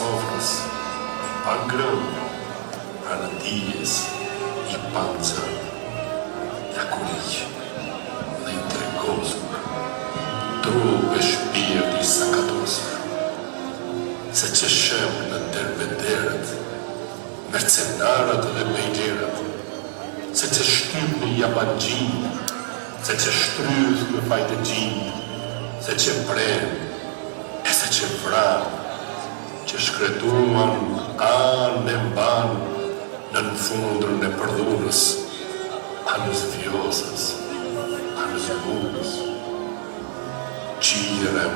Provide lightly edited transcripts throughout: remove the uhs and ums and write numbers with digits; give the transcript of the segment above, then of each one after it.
sofrës, I pangrënë, pra në dijes, I pancër, ja kuriq, dhe I tregosur, trup e shpirt I sakatosur, se që shem në derbederët, mercenarët dhe bejlerët, se që shtyp në jabangjin, se që shtryth në fajtëgjin, se që pren, e se që vran, që shkretuan anë e mban në fundrën e përdhunës, anës vjosës, anës bunës. Qirem,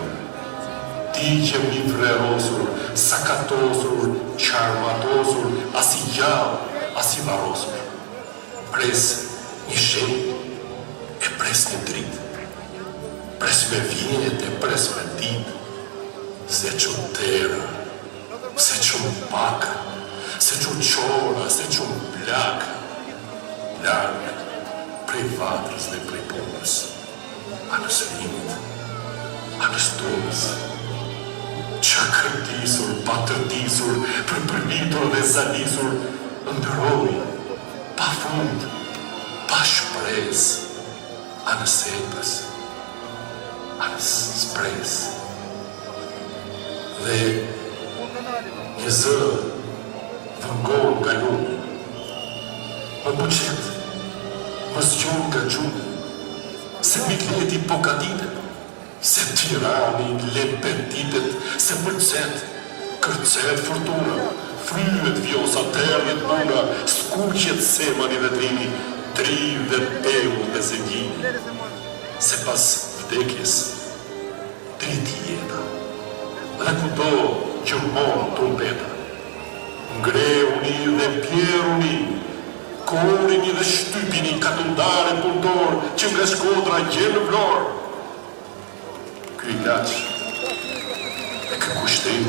ti që mi vrerosur, sakatosur, qarmatosur, as I gjallë, as I varosur. Pres një shenjë, e pres një dritë, pres me vjetë, e pres me ditë, se që tërë, se që pakë, se që qora, se që plakë, largë, prej vatrës dhe prej punës, anës rinjët, anës tunës, që kërtisur, patërtisur, përpërvitur dhe zalisur, ndëroj, pa fund, pa shpres, anës epës, anës spres. Dhe një zë vëngon nga lunë, më buqet, më zgjon nga gjumë, se mikleti po kaditet, se tirani lepetitet, se përcet, kërcet fortuna, fryet vjosa, terjet puna, skuqet semani dhe trimi, triv dhe peun dhe zëngjini, se pas vdekjes, triti jeta, dhe kudo që mon trumpeta, ngreuni dhe pjeruni, korini dhe shtypini, katundare punëtor, që nga shkodra gjenë vlorë. Ky laq, e kë kushtrim,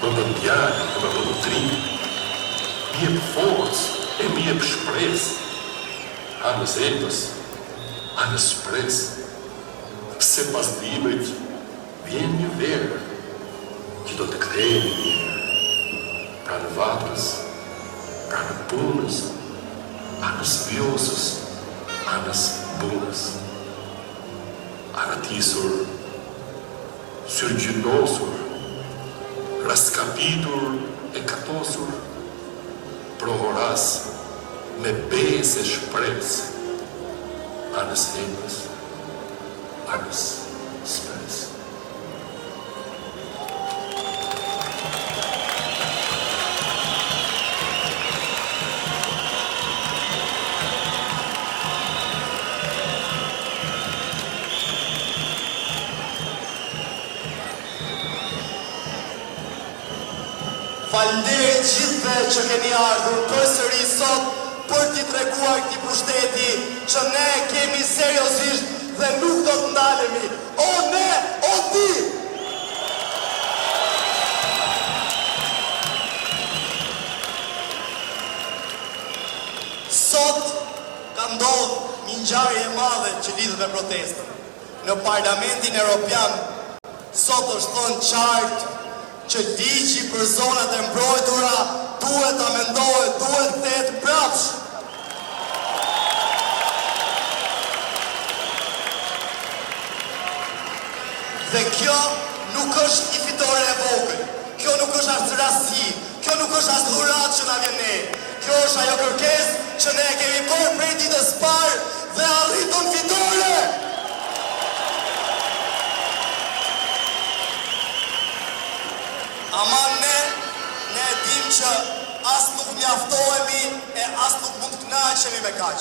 më bën djallë, më bën trim, mi jep forcë, e mi jep shpresë, anës epës, anës shpresë, se pas dimrit vjen një verë, që do të kthehemi mirë, pra në vatrës, pra në punës, anës vjosës, anës bunës, aratisur, syrgjynosur, raskapitur e katosur, prohoras me besë e shpresë, anës epës, anës shpresë. Falënderit gjithëve që keni ardhur përsëri sot për t'i treguar këtij pushteti që ne kemi seriozisht dhe nuk do të ndalemi. O ne, o ti! Sot ka ndodhur një ngjarje e madhe që lidhet me protestën. Në Parlamentin Evropian sot është thënë qartë që ligji për zonat e mbrojtura duhet amendohet, duhet kthehet prapsh. Dhe kjo nuk është një fitore e vogël, kjo nuk është as rasti, kjo nuk është as dhuratë që na vjen ne. Kjo është ajo kërkesë që ne kemi bërë prej ditës parë dhe arritëm fitore. Ama ne dim që as nuk mjaftohemi e as nuk mund të kënaqemi me kaq.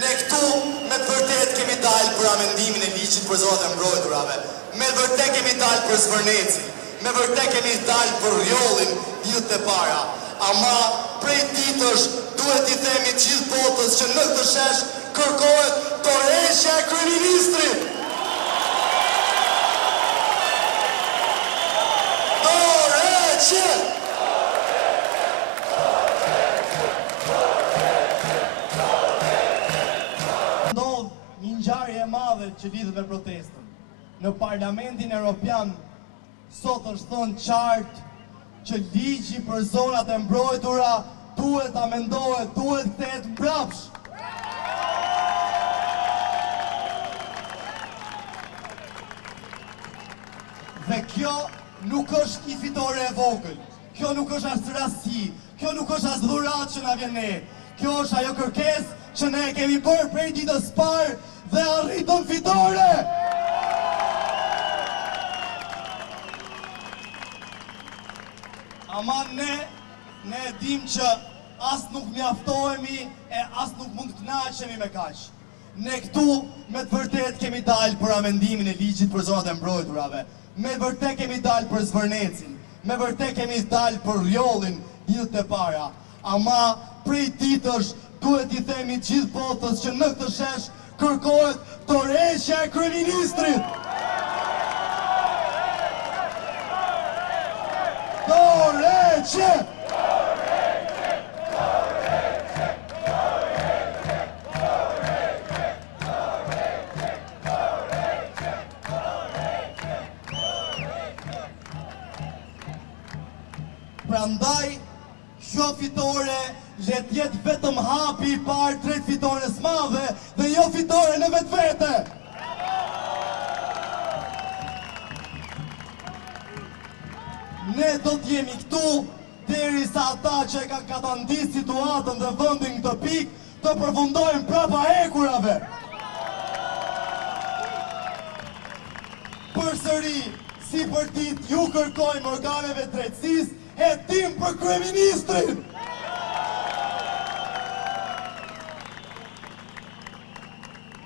Ne këtu me të vërtet kemi dalë për amendimin e ligjit për zonat e mbrojturave. Me të vërtet kemi dalë për Zvërneci. Me vërtet kemi dalë për rjollin ditët e para. Ama prej ditësh duhet I themi gjithë botës që në këtë shesh kërkohet tërheqja e kryeministrit. Ndodh një ngjarje e madhe që lidhet me protestën. Në Parlamentin Evropian sot është thënë qartë që ligji për zonat e mbrojtura duhet amendohet, duhet kthehet mbrapsht. Dhe kjo nuk është një fitore e vogël, kjo nuk është as rasti, kjo nuk është as dhuratë që na vjen ne. Kjo është ajo kërkesë që ne kemi bërë prej ditës parë dhe arritëm fitore. Ama ne dim që as nuk mjaftohemi e as nuk mund të kënaqemi me kaq. Ne këtu me të vërtet kemi dalë për amendimin e ligjit për zonat e mbrojturave. Me vërtet kemi dalë për Zvërnecin, me vërtet kemi dalë për Rjollin ditët e para. Ama prej ditësh duhet I themi gjithë botës që në këtë shesh kërkohet tërheqja e kryeministrit. Tërheqje! Prandaj, kjo fitore le të jetë vetëm hapi I parë drejt fitores madhe dhe jo fitore në vetvete. Ne do të jemi këtu derisa ata që e kanë katandisë situatën dhe vendin këtë pikë të përfundojnë prapa hekurave. Përsëri, si partit ju kërkojmë organeve drejtësisë hetim për kryeministrin.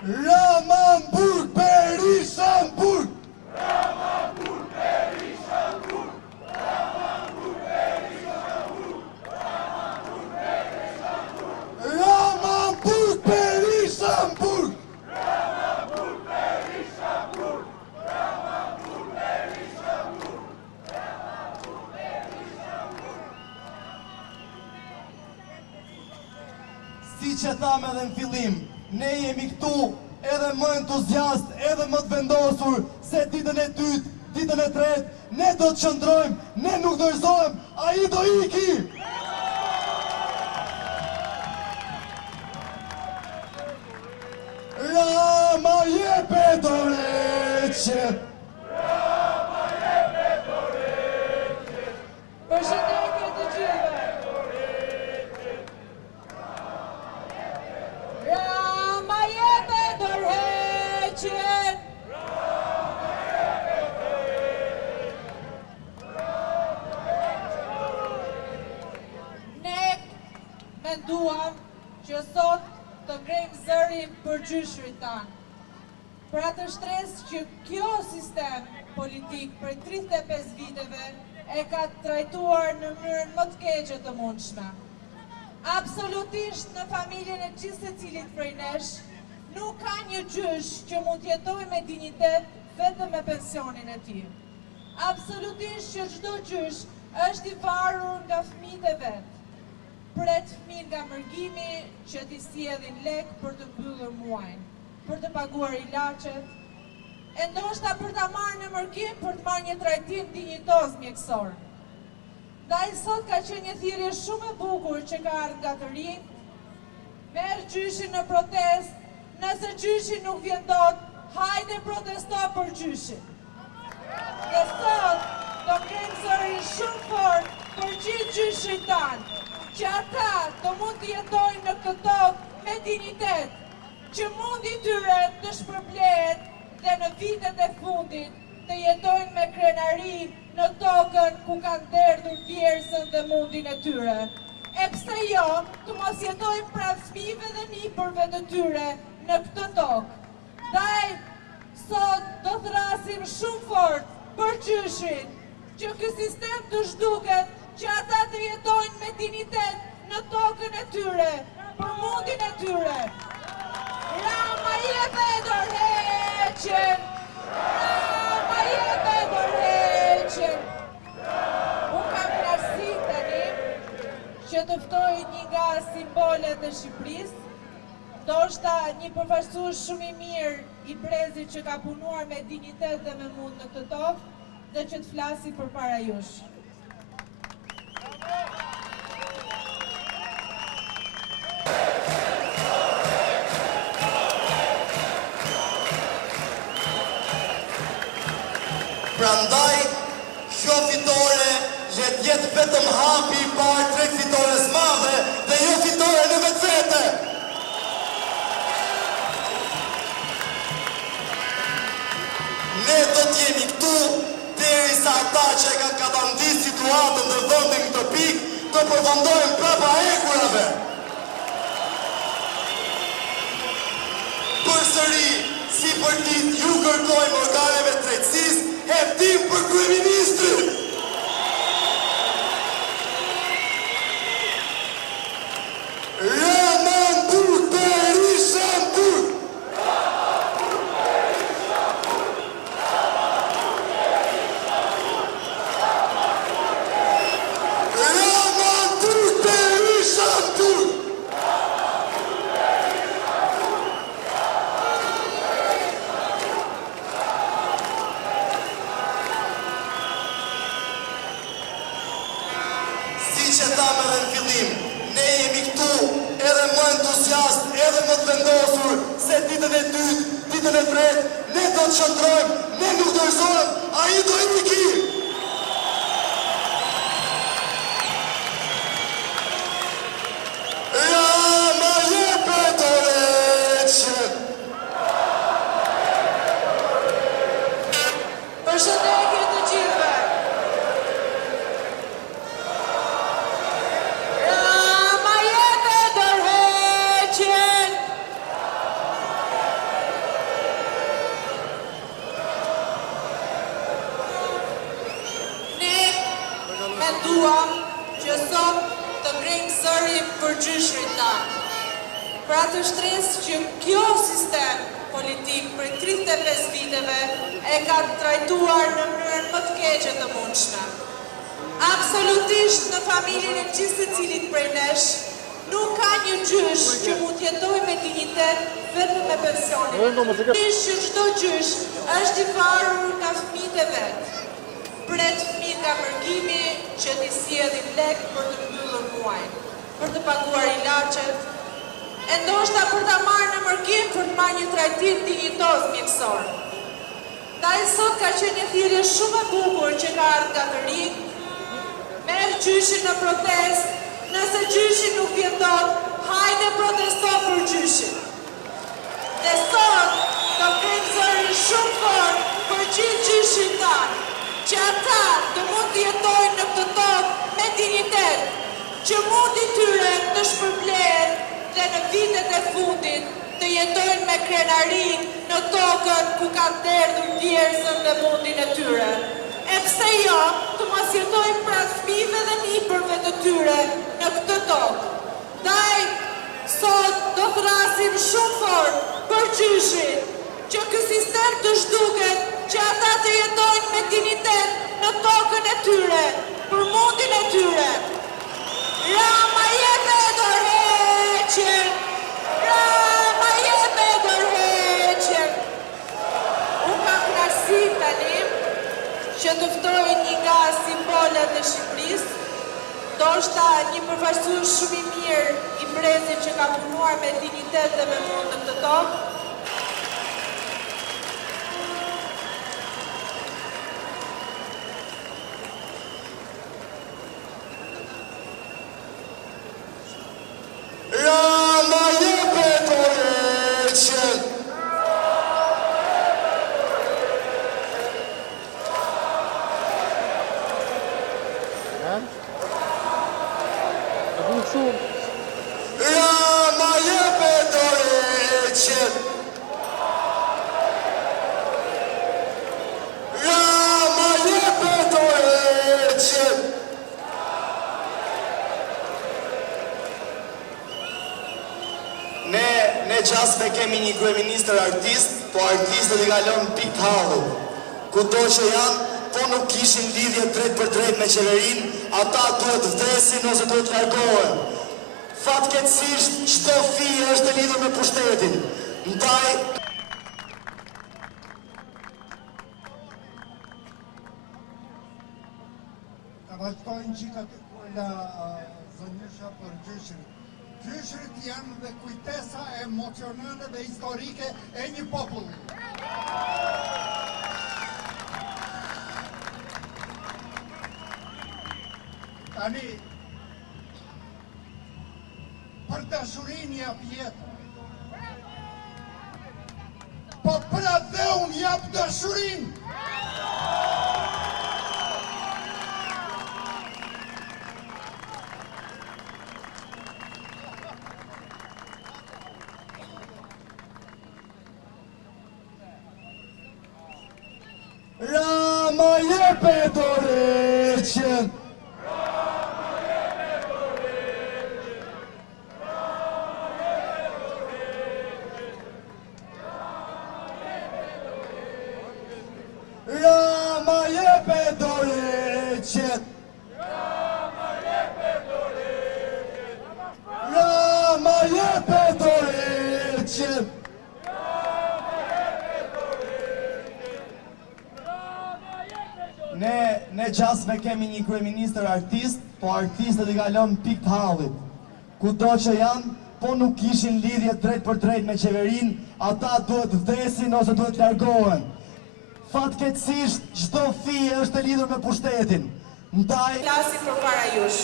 Ramanburg, Berishanburg! Ramanburg, Berishanburg! Ramanburg, Berishanburg! Ramanburg, Berishanburg! Ramanburg, Berishanburg! Ramanburg, Berishanburg! Si që thamë edhe në fillim, ne jemi këtu edhe më entuziast, edhe më të vendosur se ditën e dytë, ditën e tretë, ne do të qëndrojmë, ne nuk dorëzohem, ai do iki! Rama jepe dorëqe! Rama jepe dorëqe! Përshëndetje të gjithëve! Rama jepe dorëqen! Ne menduam që sot të ngrejmë zërin për gjyshrit tanë. Për atë shtresë që kjo sistem politik për 35 viteve e ka trajtuar në mënyrën më të keqe të mundshme. Absolutisht në familjen e gjithë secilit prej nesh, nuk ka një gjysh që mund të jetojë me dinjitet vetëm me pensionin e tij. Absolutisht që çdo gjysh është I varur nga fëmijët e vet. Pret fëmijë nga mërgimi që t'i sjellin lek për të mbyllur muajin, për të paguar ilaçet, e ndoshta për ta marrë në mërgim për të marrë një trajtim dinjitoz mjekësor. Ndaj sot ka qenë një thirrje shumë e bukur që ka ardhur nga të rinjt. Merr gjyshin në protestë, nëse gjyshi nuk vjen dot, hajde protesto për gjyshin. Dhe sot do kem zërin shumë fort për gjithë gjyshit tanë, që ata do mund të jetojnë në këtë tokë me dignitet, që mundi tyre të shpërblehet dhe në vitet e fundit të jetojnë me krenari në tokën ku kanë derdhur djersën dhe mundin e tyre. E pse jo, të mos jetojnë pranë fëmijëve dhe nipërve të tyre në këtë tokë. Ndaj, sot do thrasim shumë fort për gjyshin, që ky sistem të zhduket, që ata të jetojnë me dignitet në tokën e tyre, për mundin e tyre. Rama jepe dorëheqjen! Rama jepe dorëheqjen! Unë kam kënaqësinë tani që të ftoj një nga simbolet e Shqipërisë, ndoshta një përfaqësues shumë I mirë I brezit që ka punuar me dignitet dhe me mund në këtë tokë, dhe që të flasi përpara jush. vetëm hapi I parë drejt fitores madhe dhe jo fitore në vetvete. Ne do t'jemi këtu derisa ata që e kanë katandis situatën dhe vendin këtë pikë të përfundojnë prapa hekurave. Përsëri, si partit ju kërkojmë organeve të drejtësisë heftim për kryeministrin. Raman Burg Berisha Burg. Që thamë edhe në fillim, ne jemi këtu edhe më entuziast, edhe më të vendosur se ditën e dytë, ditën e tretë, ne do të qëndrojmë, ne nuk dorëzohem, ai do iki. Rama jepe dorëçën. Përshëndetje të gjithëve. Menduam që sot të ngrim zëri për gjyshrit tanë. Pra të shtresë që kjo sistem politik për 35 viteve e ka trajtuar në mënyrën më të keqe të mundshme. Absolutisht në familjen e gjithë secilit prej nesh nuk ka një gjysh që mund të jetojë me dignitet vetëm me pensionin. Absolutisht që çdo gjysh është I varur nga fëmijët e vet. Pret fëmijë nga mërgimi që t'i sjellin lek për të mbyllur muajin, për të paguar ilaçet, e ndoshta për ta marrë në mërgim për të marrë një trajtim dinjitoz mjekësor. Ndaj sot ka qenë një thirrje shumë e bukur që ka ardhur nga të rinj, merr gjyshin në protestë, nëse gjyshi nuk vjen dot, hajde protesto për gjyshin. Dhe sot do kem zërin shumë fort për gjithë gjyshin tanë, që ata të mund të jetojnë në këtë tokë me dignitet, që mundi tyre të shpërblehet dhe në vitet e fundit të jetojnë me krenarin në tokën ku kanë derdhur djersën dhe mundin e tyre. E pse jo, të mos jetojnë pra fëmijëve dhe nipërve të tyre në këtë tokë. Ndaj, sot do thrasim shumë fort për gjyshin, që ky sistem të zhduket që ata të jetojnë me dignitet në tokën e tyre, për mundin e tyre. Rama jepe dorëheqjen! Rama jepe dorëheqjen! Unë kam kënaqësi tani që të ftoj një nga simbolet e Shqipërisë, ndoshta një përfaqësues shumë I mirë I brezit që ka punuar me dignitet dhe me mund në këtë tokë. Rama jepe dorëçën. Rama jepe dorëçën. Ne qasme kemi një kryeministër artist, po artistët I ka lënë pikë të hallur. Kudo që janë, po nuk kishin lidhje drejt për drejt me qeverinë, ata duhet vdesin ose duhet largohen. Fatkeqësisht, çdo fije është e lidhur me pushtetin. Ndaj Ta vazhdojnë gjitha të kuala zënjësha për gjyshrit. Gjyshrit janë dhe kujtesa emocionale dhe historike e një populli. Tani, për dashurin jap jetën. Po pra dhe unë jap dashurin. Rama jepe dorëqen. Rama jepe dorëqen. Rama jepe dorëqen. Ne qasme kemi një kryeministër artist, po artistët i kalon pik të hallit. Kudo që janë, po nuk kishin lidhje drejt për drejt me qeverin, ata duhet vdesin ose duhet largohen. Fatkeqësisht, çdo fije është e lidhur me pushtetin. Ndaj Klasi përpara jush.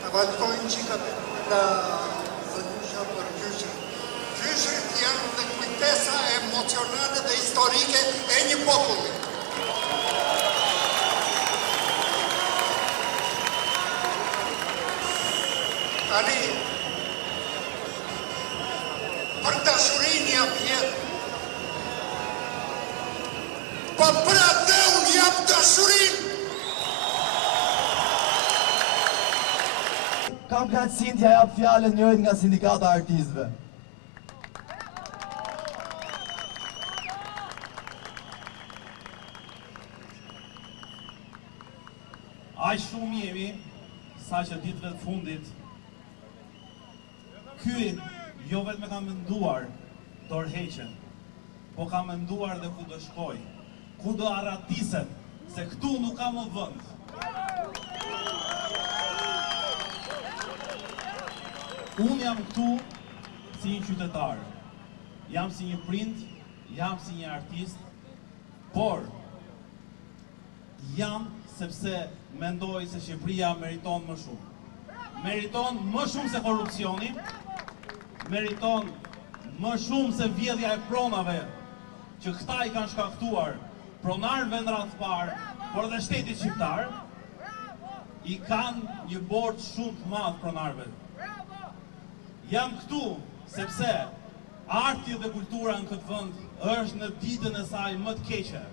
Të vazhdojnë qikat nga zënysha për gjyshrit. Gjyshrit janë dhe kujtesa emocionale dhe historike e një populli. Tani, për dashurin jap jetën. Po pra dhe unë jap dashurin. Kam knaqësinë t'ja jap fjalën njërit nga sindikata e artistëve. Aq shumë jemi sa që ditëve të fundit ky jo vetëm ka menduar dorëheqjen, po ka menduar dhe ku do shkoj, ku do arratiset, se këtu nuk ka më vend. Unë jam këtu si një qytetar, jam si një prind, jam si një artist, por jam sepse mendoj se Shqipëria meriton më shumë. Meriton më shumë se korrupsioni, meriton më shumë se vjedhja e pronave që këta i kanë shkaktuar pronarëve në radhë parë, por edhe shtetit shqiptar, i kanë një borxh shumë të madh pronarëve. Jam këtu sepse arti dhe kultura në këtë vend është në ditën e saj më të keqe.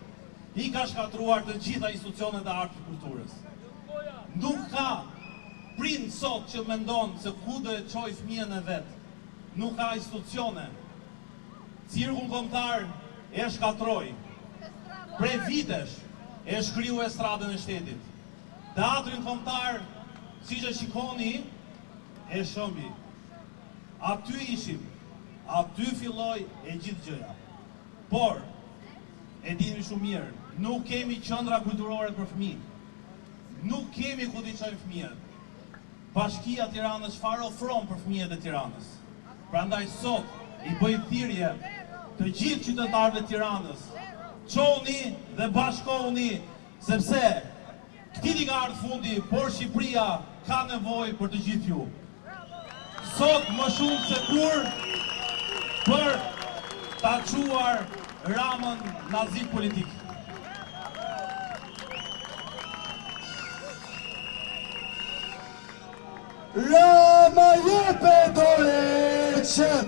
I ka shkatruar të gjitha institucionet e artit të kulturës. Nuk ka prind sot që mendon se ku do e çojë fëmijën e vet. Nuk ka institucione. Cirkun kombëtar e shkatroi. Prej vitesh e shkriu estradën e shtetit. Teatrin kombëtar, siç e shikoni, e shëmbi. Aty ishim, aty filloi e gjithë gjëja. Por, e dini shumë mirë, nuk kemi qendra kulturore për fëmijë. Nuk kemi ku t'i çojmë fëmijët. Bashkia e Tiranës çfarë ofron për fëmijët e Tiranës? Prandaj sot i bëj thirrje të gjithë qytetarëve të Tiranës. Çoni dhe bashkohuni sepse këtij ka ardhur fundi, por Shqipëria ka nevojë për të gjithë ju. Sot më shumë se kur për ta quar Ramën nazik politik. Rama jepe dorëqen.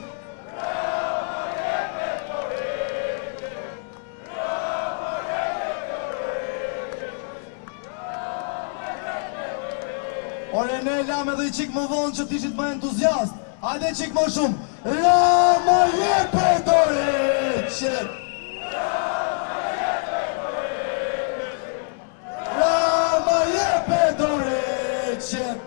Ore ne lam edhe i qik më vonë që t'ishit më entuziast. Hajde qik më shumë. Rama jepe dorëqen. Rama jepe dorëqen.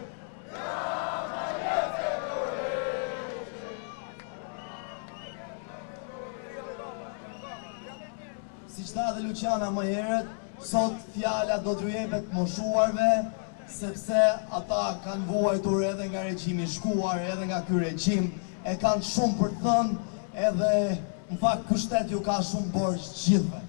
Si qëta dhe Luciana më herët, sot fjala do t'ju jepet moshuarve, sepse ata kanë vuajtur edhe nga regjimi shkuar, edhe nga ky regjim, e kanë shumë për të thënë, edhe në fakt ky shtet ju ka shumë borxh gjithëve.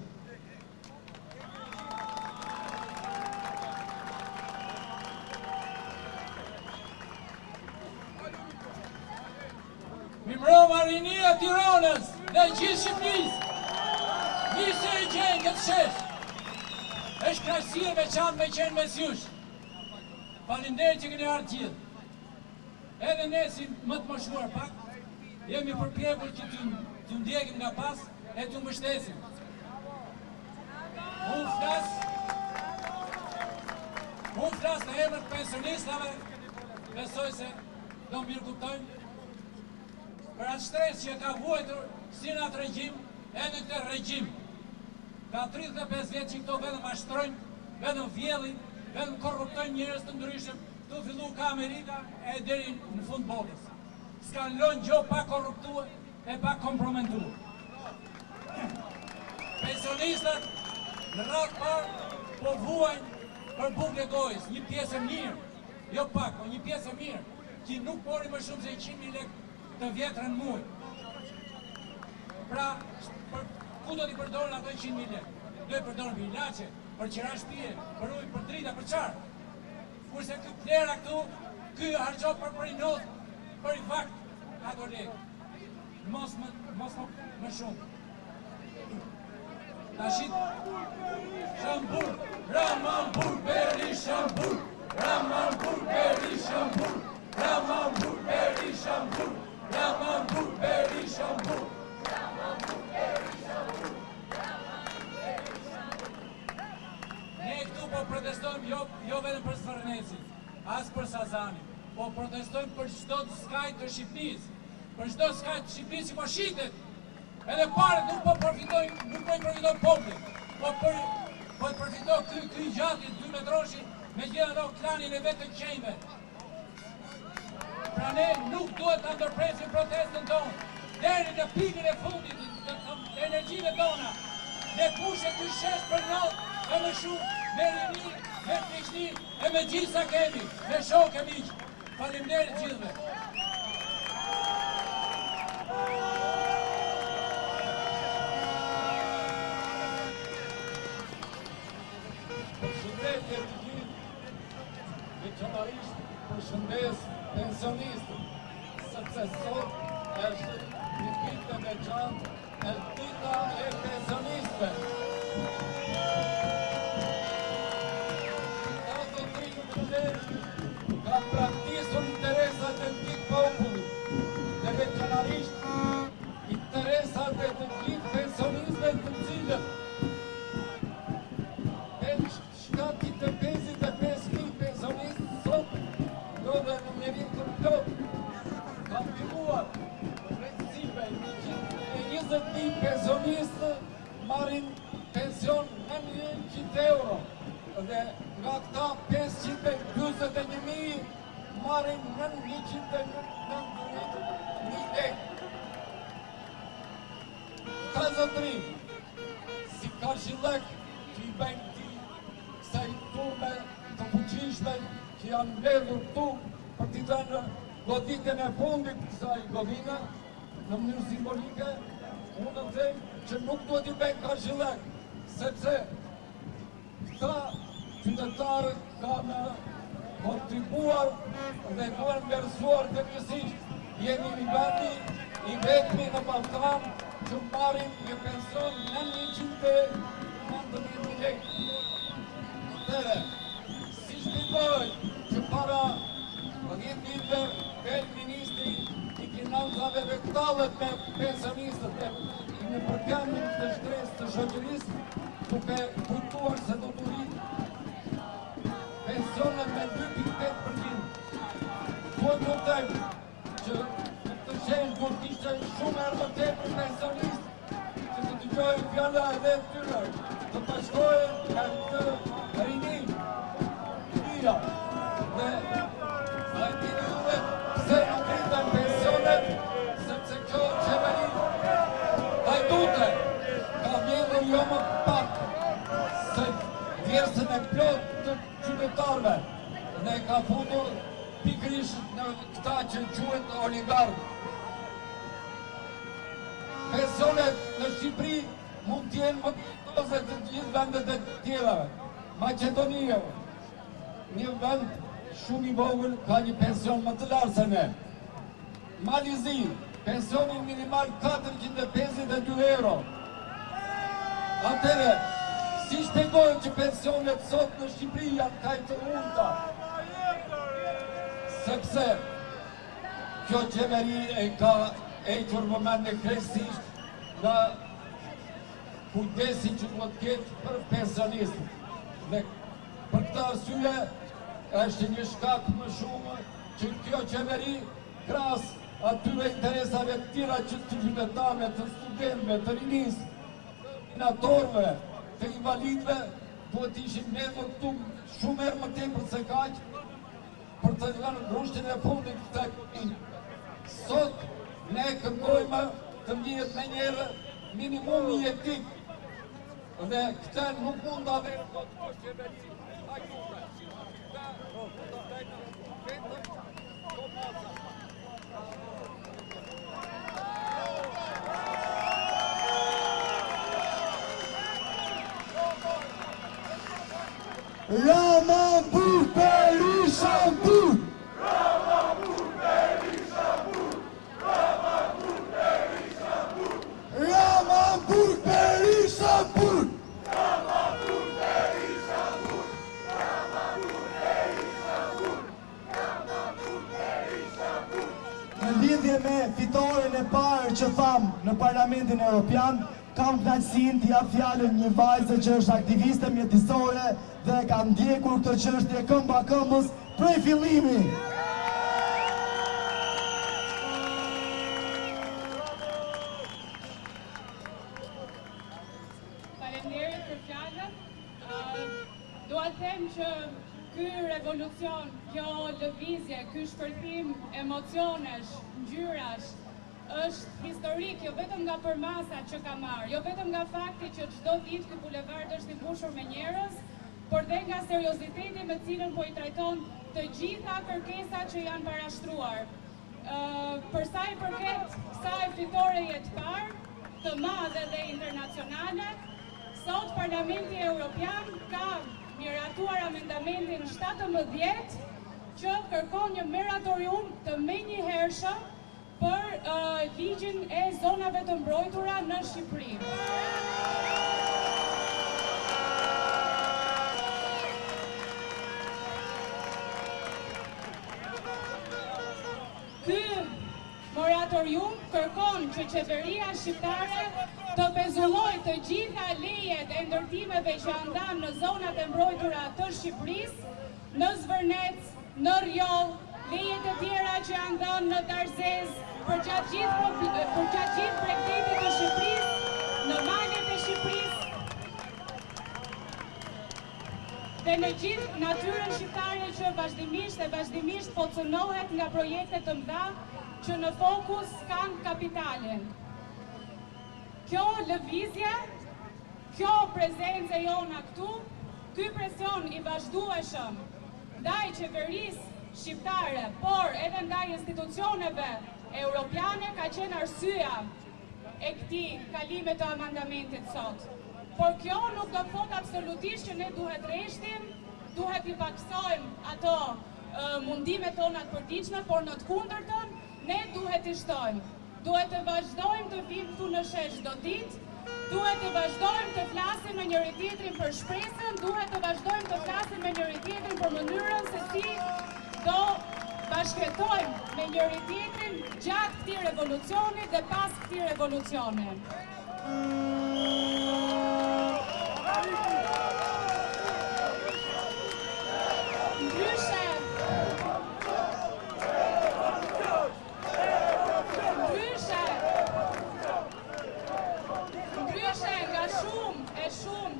Mimroma rinia Tiranës dhe gjithë Shqipërisë. Nisë e gjenë këtë shesh. Është krahësie veçantë me qenë mes jush. Faleminderit që keni ardhur gjithë. Edhe ne si më të moshuar pak, jemi përpjekur që t'ju ndjekim nga pas e t'ju mbështesim. Unë flas në emër të pensionistave, besoj se do mirë kuptojnë për atë stres që ka vuajtur si në atë regjim e në këtë regjim. Ka 35 vjetë që këto vetëm ashtrojnë, vetëm vjellin, vetëm korruptojnë njerëz të ndryshëm, tu fillu ka Amerika e deri në fund botës. S'ka lënë gjë pa korruptuar e pa komprometuar. Pensionistat në radhë parë po vuajnë për bukë e gojës, një pjesë e mirë, jo pak, po një pjesë e mirë, që nuk pori më shumë se 100.000 lekë të vjetrën muaj. Pra, ku do t'i përdorën ato 100.000 lekë? Do i përdorën për ilaçe, për qira shtëpie, për ujë, për drita, për qarë. Kurse këtë plera këtu, ky harxhon për i not, për i fakt ato lekë. Mos më shumë. Tashit, Shambur, Ramambur, Beri Shambur, Ramambur, Beri Shambur, Ramambur, Beri Shambur, Ramambur, Beri Shambur. Ne këtu po protestojmë jo vetëm për Sfarnesin, as për Sazanin, po protestojmë për çdo skajt të Shqipërisë, për çdo skajt të Shqipërisë që po shitet. Edhe parët nuk po profitojnë populli, po përfitoj ky gjati 2 metroshi me gjitha do klanin e vetë të qenjve. Pra ne nuk duhet të ndërpresim protestën tonë, deri në pikën e fundit të energjive tona. Ne pushe të shesh për not, e më shumë, me rini, me frikshni, e me gjithë sa kemi, me shok e miqë. Faleminderit gjithëve. Përshëndetje të gjithë, veçanërisht përshëndes pensionistët, sepse sot është një ditë e veçantë, është dita e pensionistëve. Ato 3 ka praktisur interesat e të popullit dhe veçanërisht interesat e të gjithë pensionistëve të cilët shkati të 55.000 pensionistë sot ndodhe në njerin të plot. Ka filluar recipe 120.000 pensionistë marrin pension 900 euro dhe nga këta 541.000 marrin 990.000 lekë. Ka zotrim, si ka shilek që i bëjnë kësaj turme të fuqishme që janë mbledhur këtu për t'i dhënë goditjen e fundit kësaj godine, në mënyrë simbolike, unë të them që nuk duhet i bëjnë kashillek, sepse këta qytetarë kanë kontribuar dhe kanë vlerësuar përgjithsisht. Jemi një vendi i vetmi në Ballkan që marrin një pension 990.000 lekë. Si shpikojnë që para 10 ditëve vetë ministri i financave dhe këtallet me pensionistët e në përpjamin të shtresë të shoqërisë duke kujtuar se do të rritë pensionet me 2.8%. Po të them që të shenjë kur kishte shumë erë më tepër pensionistë që të dëgjojnë fjalla edhe të tyre, të bashkohen nga këtë rini, mira, dhe a e tini juve pse nuk rritën pensionet, sepse kjo qeveri hajdute ka vjedhur jo më pak se vjersën e plot të qytetarve dhe ka futur pikrish në këta që quhet oligarkë. pensionet në Shqipëri mund t'jenë më kujtose të gjithë vendet e tjera. Maqedonia, një vend shumë i vogël, ka një pension më të lartë se ne. Malizi, pensionin minimal 452 euro. Atëre, si shpjegojnë që pensionet sot në Shqipëri janë kaq të ulta? Sepse kjo qeveri e ka hequr vëmendje krejtësisht nga kujdesi që duhet ketë për pensionistët. Dhe për këtë arsye është një shkak më shumë që kjo qeveri krahas atyre interesave të tjera që të qytetarëve, të studentëve, të rinisë, senatorëve, të invalidëve, duhet ishim ne më këtu shumë herë më tepër se kaq për të lënë ngushtin e fundit këtë. Sot ne kërkojmë të mbihet me njëherë minimumi etik dhe këtë nuk mund të avejë do të qeveri. Rama Bur Berisha Bur! Rama Bur Berisha Bur! Në lidhje me fitoren e parë që tham në Parlamentin Evropian, kam kënaqësinë t'i jap fjalën një vajze që është aktiviste mjedisore dhe ka ndjekur këtë çështje këmba këmbës prej fillimi. Faleminderit për fjalën. Dua të them që ky revolucion, kjo lëvizje, ky shpërthim emocionesh, ngjyrash, është historik, jo vetëm nga përmasa që ka marrë, jo vetëm nga fakti që çdo ditë ky bulevard është i mbushur me njerëz, por dhe nga serioziteti me cilën po i trajton të gjitha kërkesat që janë parashtruar. Për sa i përket kësaj fitoreje të parë, të madhe dhe internacionale, sot Parlamenti Evropian ka miratuar amendamentin 17 që kërkon një moratorium të menjëhershëm për ligjin e zonave të mbrojtura në Shqipëri. Ky moratorium kërkon që qeveria shqiptare të pezullojë të gjitha lejet e ndërtimeve që janë dhënë në zonat e mbrojtura të Shqipërisë, në Zvërnec, në Rjoll, lejet e tjera që janë dhënë në Tarzez, për gjatë gjithë bregdetit të Shqipërisë, në malet e Shqipërisë dhe në gjithë natyrën shqiptare që vazhdimisht po cënohet nga projekte të mëdha që në fokus kanë kapitalen. Kjo lëvizje, kjo prezencë jona këtu, ky presion i vazhdueshëm ndaj qeverisë shqiptare, por edhe ndaj institucioneve europiane ka qenë arsyeja e këtij kalime të amendamentit sot. Por kjo nuk do thot absolutisht që ne duhet rreshtim, duhet i paksojmë ato mundimet tona të përditshme, por në të kundërtën ne duhet i shtojmë. Duhet të vazhdojmë të vim këtu në shesh çdo ditë, duhet të vazhdojmë të flasim me njëri tjetrin për shpresën, duhet të vazhdojmë të flasim me njëri tjetrin për mënyrën se si do bashkëjetojmë me njëri tjetrin gjatë këtij revolucioni dhe pas këtij revolucioni.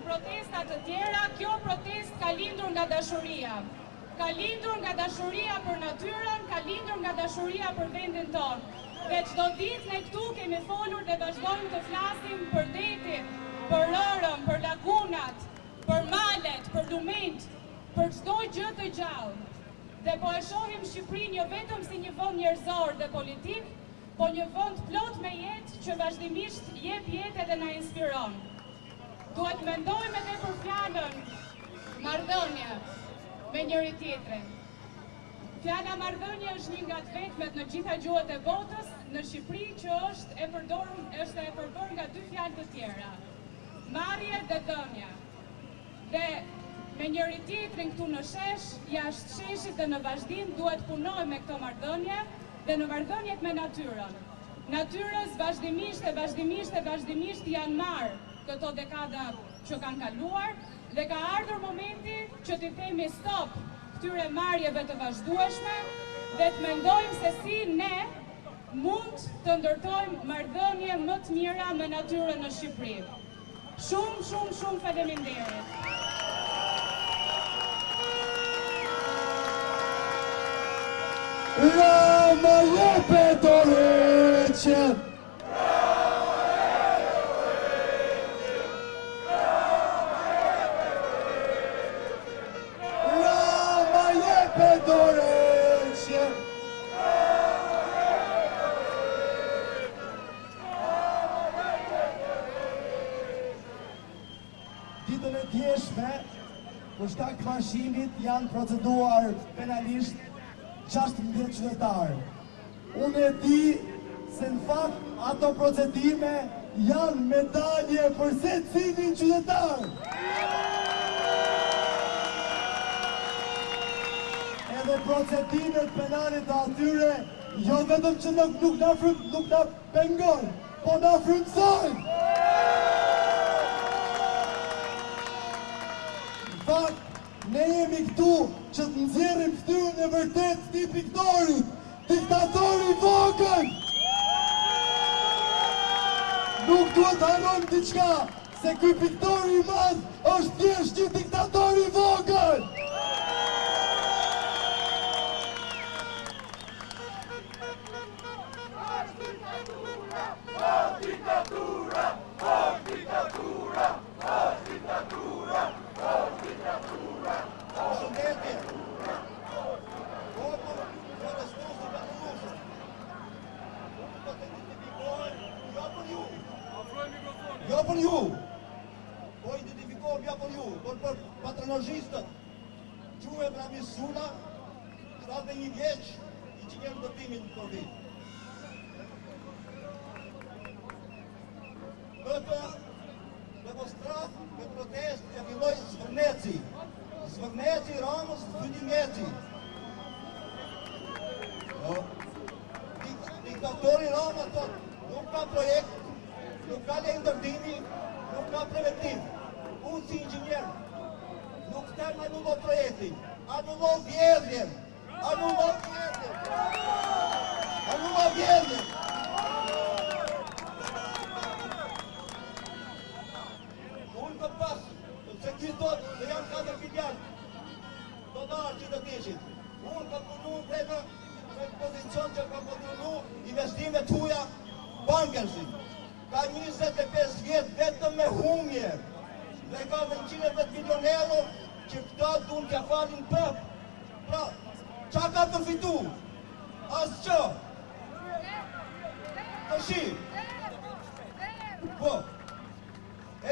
Protestat të tjera, kjo protest ka lindur nga dashuria. Ka lindur nga dashuria për natyrën, ka lindur nga dashuria për vendin tonë. Dhe çdo ditë ne këtu kemi folur dhe vazhdojmë të flasim për detin, për rërën, për lagunat, për malet, për lumenjt, për çdo gjë të gjallë. Dhe po e shohim Shqipërinë jo vetëm si një vend njerëzor dhe politik, po një vend plot me jetë që vazhdimisht jep jetë edhe na inspiron. Duhet mendojmë edhe për fjalën marrëdhënie me njëri tjetrin. Fjala marrëdhënie është një nga të vetmet në gjitha gjuhët e botës, në Shqipëri që është e përbërë nga dy fjalë të tjera. Marrje dhe dhënia. Dhe me njëri tjetrin këtu në shesh, jashtë sheshit dhe në vazhdim duhet punojmë me këto marrëdhënie dhe në marrëdhëniet me natyrën. Natyrës vazhdimisht janë marrë këto dekada që kanë kaluar dhe ka ardhur momenti që t'i themi stop këtyre marrjeve të vazhdueshme dhe të mendojmë se si ne mund të ndërtojmë marrëdhënie më të mira me natyrën në Shqipëri. Shumë faleminderit. Rama jepe dorëqen! Ditën e djeshme, për shkak të mashimit janë proceduar penalisht 16 qytetarë. Unë e di se në fakt ato procedime janë medalje për secilin qytetar. Edhe procedimet penale të atyre jo vetëm që nuk na pengojnë, po na frymësojnë. Në fakt, ne jemi këtu që të nxjerrim fytyrën e vërtet të piktorit, diktatori vogël. Nuk duhet harrojmë diçka, se ky piktori i madh është thjesht një diktator i vogël. Jo për ju, po identifikohem jo për ju, por për patronazhistët, quhe Brami Sula, 71 vjeç, i që njerë ndërtimin në Covid. Këtë demonstrat, këtë protest e filloj Zvërneci, Ramës, Zydimeci. Diktatori Rama thot, nuk ka projekt, nuk ka lejnë ndërdimi, nuk ka preventiv. Unë si inxhinier, nuk tem anullo projektin, anullo vjedhjen. Unë të pas, se ky thot se janë 4 miliard dolar që të kishit. Unë të punu në pozicion që ka punu investimet huja bankersin. Ka 25 vjetë vetëm me humje dhe ka 110 milion euro që këta dun t'ja falin prap. Pra, qa ka përfitu? Asë që? Të shi? Po,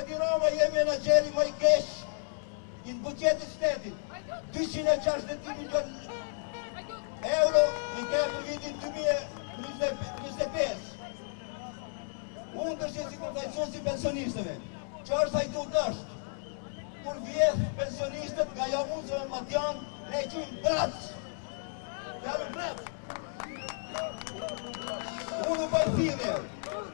Edi Rama je menagjeri më i kesh i në buqetit shtetit. 260 milion euro i ke për vitin 2025. Unë të shqe si kontajcion si pensionistëve, që është hajtut është. Kur vjetë pensionistët nga javunësve me Matjan, ne e qujnë bratës. Fjallën bratës. Unë u bëjë thirrje,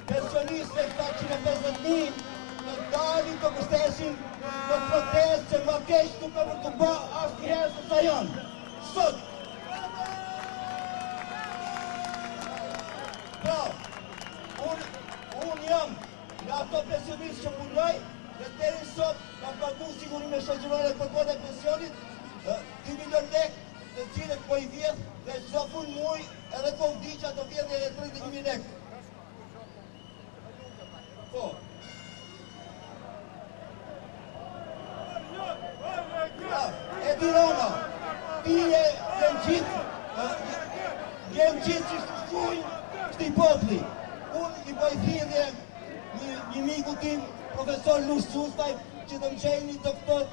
pensionistëve 450.000 të dalin të kështesin në protest që ma kesh të për të ba ashtë njerës të sa janë. Sot! Pra, unë jam nga ato pensionistë që punoj dhe deri sot kam pagu sigurime shoqërore për kohën e pensionit 2 milion lek të cilët po i vjetë dhe çdo fund muaj edhe po vdi që ato vjetë edhe 31.000 lek. Po. Edi Rama, ti jem gjithë që shkujnë këtij populli. Unë i bëj thirrje një miku tim, profesor Lush Çustaj, që të më qeni doktor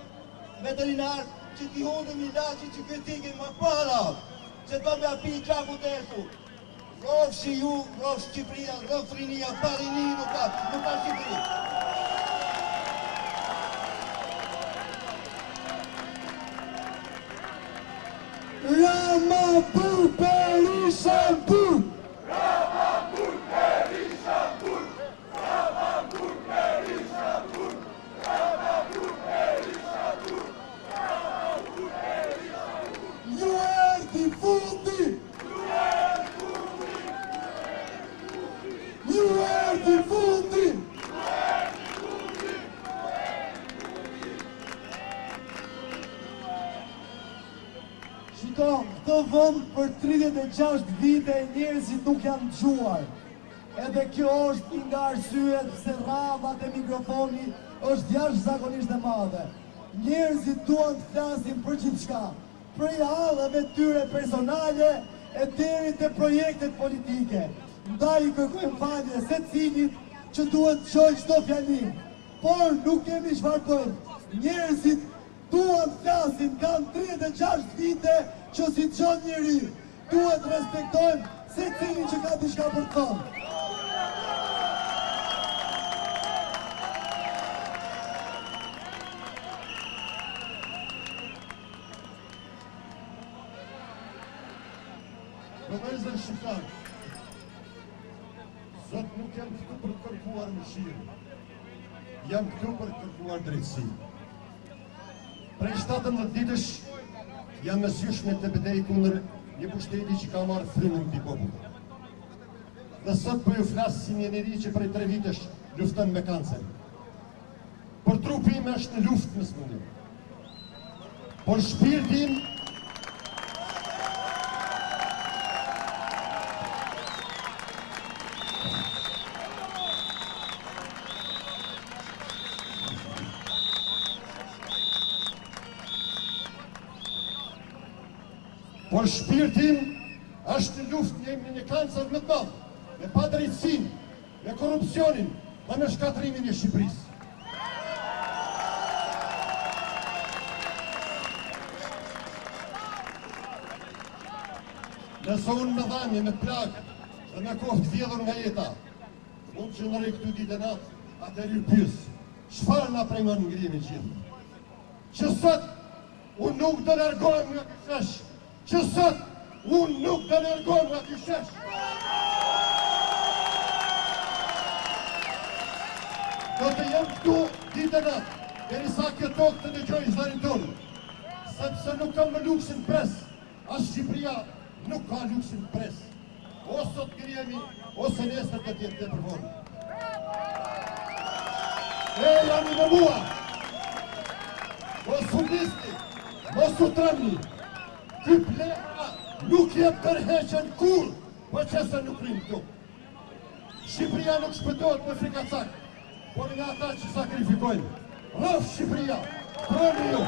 veterinar, që t'i hundëm ilaçi që kritikin më para, që do me api qaku të esu. Rofshi ju, rofsh Shqipëria, rofsh rinia, pa rini nuk ka Shqipëri. Rama Bur Berisha Bur! Rama Bur Berisha Bur! Rama Bur Berisha Bur! Rama Bur Berisha Bur! Rama Bur Berisha Bur! Ju erdi fundi! Ju erdi fundi! Shiko, këtë vënd për 36 vite njerëzit nuk janë dëgjuar. Edhe kjo është nga arsyet se radhat e mikrofoni është jashtëzakonisht e madhe. Njerëzit duan të flasin për gjithçka, prej hallave tyre personale e deri te projektet politike. Ndaj kërkojmë falje secilit që duhet të çojë çdo fjalim, por nuk kemi çfarë bëjmë. Njerëzit duan të flasin, kanë 36 vite që si çon njeri. Duhet respektojmë secilin që ka diçka për të thënë. Vëllezër shqiptar, sot nuk jam këtu për të kërkuar mëshirë, jam këtu për të kërkuar drejtësi. Prej 17 ditësh jam me sysh me të betej kundër një pushteti që ka marrë frymën mbi popull. Dhe sot po ju flas si një njeri që prej 3 vitesh lufton me kancer. Por trupi im është në luftë me smundjen. Por shpirti im është në luftë jemi një kancer më të madh, me padrejtësinë, me korrupsionin, dhe me shkatrimin e Shqipërisë. Nëse unë me dhanje, me plagë dhe me kohë të vjedhur nga jeta, unë që nërë këtu ditë e natë, atër ju pyes, çfarë na pregon ngrimin gjithë? Që sot unë nuk do largohem nga ky shesh, që sot unë nuk do largohem nga ky shesh. Do të jem këtu ditë e natë, derisa kjo tokë të dëgjojë zërin tonë, sepse nuk kam më luksin pres, as Shqipëria nuk ka luksin pres. O sot grihemi, ose nesër të tjetë të përvonë. E jam i me mua, mos fundisti, mos u tremni, ky plera nuk je përheqen kur, për që se nuk rinë këtu. Shqipëria nuk shpëtohet me frikacak, por nga ata që sakrifikojnë. Rrëf Shqipëria, prëni ju.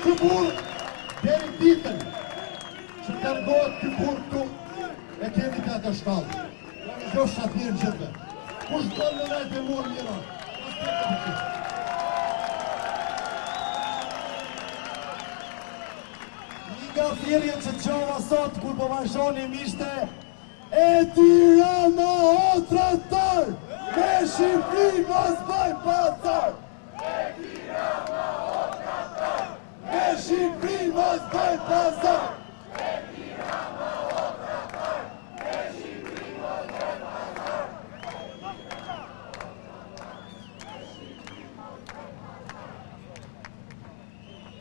Ky burë, deri ditën që të rgohet ky burë këtu, e kemi të atë shkallë. Kjo shatirë gjithve. Kush do në rejtë e murë njëra? Një nga thirrje që të gjova sot, kur po vazhdonim ishte e Tirana o tradhtor, me Shqipëri mos bëj pazar. E Tirana o tradhtor, me Shqipëri mos bëj pazar. E Tirana o tradhtor, me Shqipëri mos bëj pazar.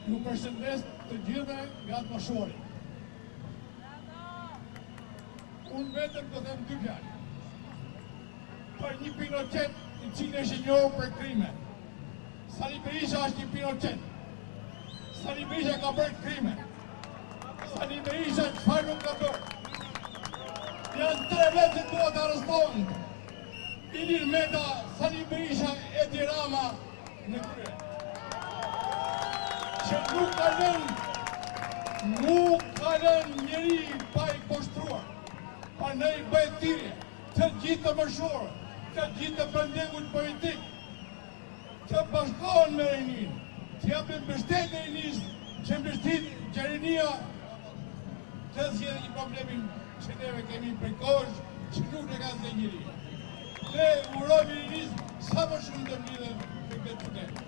Ju përshëndes të gjithë nga të mëshori. Unë vetëm do them dy fjalë. Për një Pinochet i cili është i njohur për krime. Sali Berisha është një Pinochet. Sali Berisha ka bërë krime. Sali Berisha çfarë nuk ka bërë. Janë 3 vetë që duhet arrestohen. Ilir Meta, Sali Berisha, Edi Rama në krye. Që nuk ka lënë Nuk ka lënë njëri pa i poshtruar. Pa ne i bëhet thirrje të gjithë të mëshorë, të gjithë të prandëngut politik, të bashkohen me Rinin, të japin mbështetje Rinis, që mbështit Gjerenia të zgjidhë një problemin që neve kemi prej kohësh, që nuk ne ka zgjidhur njëri. Ne urojmë Rinis sa më shumë të mblidhen në këtë qytet.